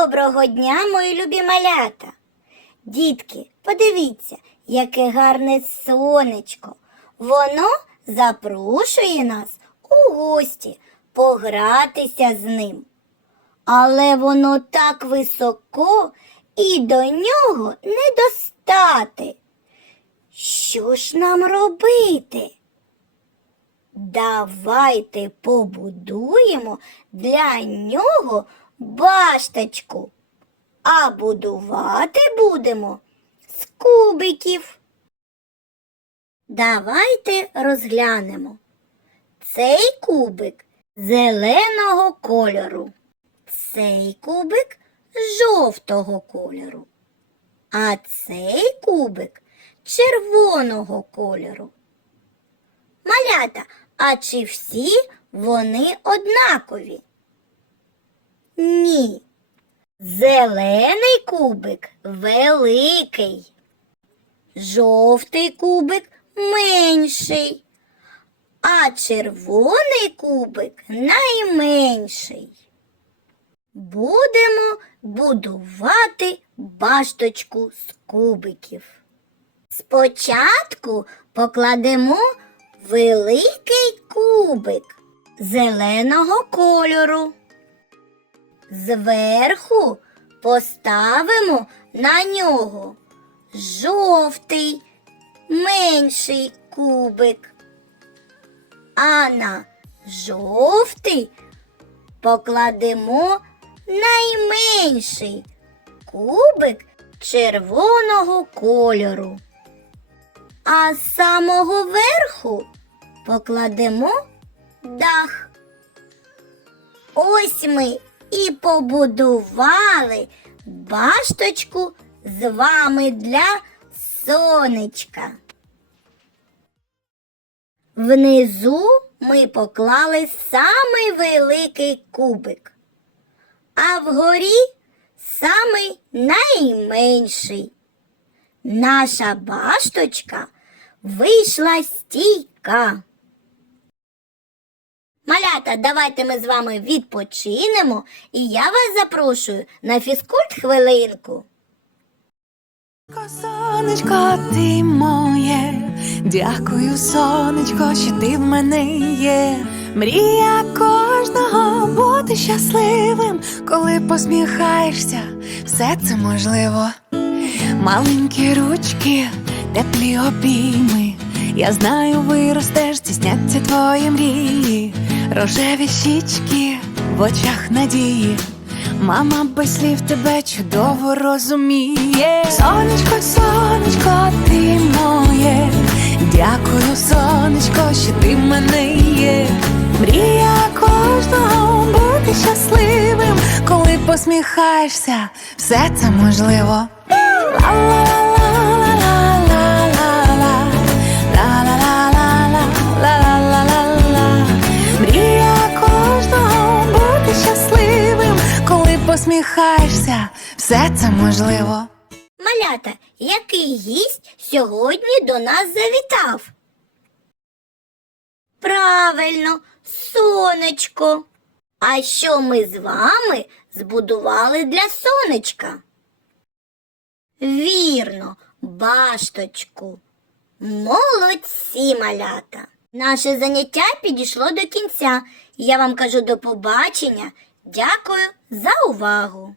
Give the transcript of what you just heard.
Доброго дня, мої любі малята. Дітки, подивіться, яке гарне сонечко. Воно запрошує нас у гості погратися з ним. Але воно так високо і до нього не достати. Що ж нам робити? Давайте побудуємо для нього башточку, а будувати будемо з кубиків. Давайте розглянемо. Цей кубик зеленого кольору, цей кубик жовтого кольору, а цей кубик червоного кольору. Малята, а чи всі вони однакові? Ні. Зелений кубик великий, жовтий кубик менший, а червоний кубик найменший. Будемо будувати башточку з кубиків. Спочатку покладемо великий кубик зеленого кольору. Зверху поставимо на нього жовтий менший кубик. А на жовтий покладемо найменший кубик червоного кольору. А з самого верху покладемо дах. Ось ми і побудували башточку з вами для сонечка. Внизу ми поклали самий великий кубик, а вгорі самий найменший. Наша башточка вийшла стійка. Малята, давайте ми з вами відпочинемо, і я вас запрошую на фізкульт хвилинку. Сонечко, ти моє, дякую, сонечко, що ти в мене є. Мрія кожного бути щасливим, коли посміхаєшся, все це можливо. Маленькі ручки, теплі обійми. Я знаю, виростеш, здійсняться твої мрії, рожеві щічки в очах надії. Мама без слів тебе чудово розуміє. Сонечко, сонечко, ти моє. Дякую, сонечко, що ти в мене є. Мрія кожного бути щасливим, коли посміхаєшся, все це можливо. Ла-ла-ла-ла-ла-ла-ла-ла. Посміхаєшся, все це можливо. Малята, який гість сьогодні до нас завітав? Правильно, сонечко. А що ми з вами збудували для сонечка? Вірно, башточку. Молодці, малята. Наше заняття підійшло до кінця. Я вам кажу до побачення. Дякую за увагу.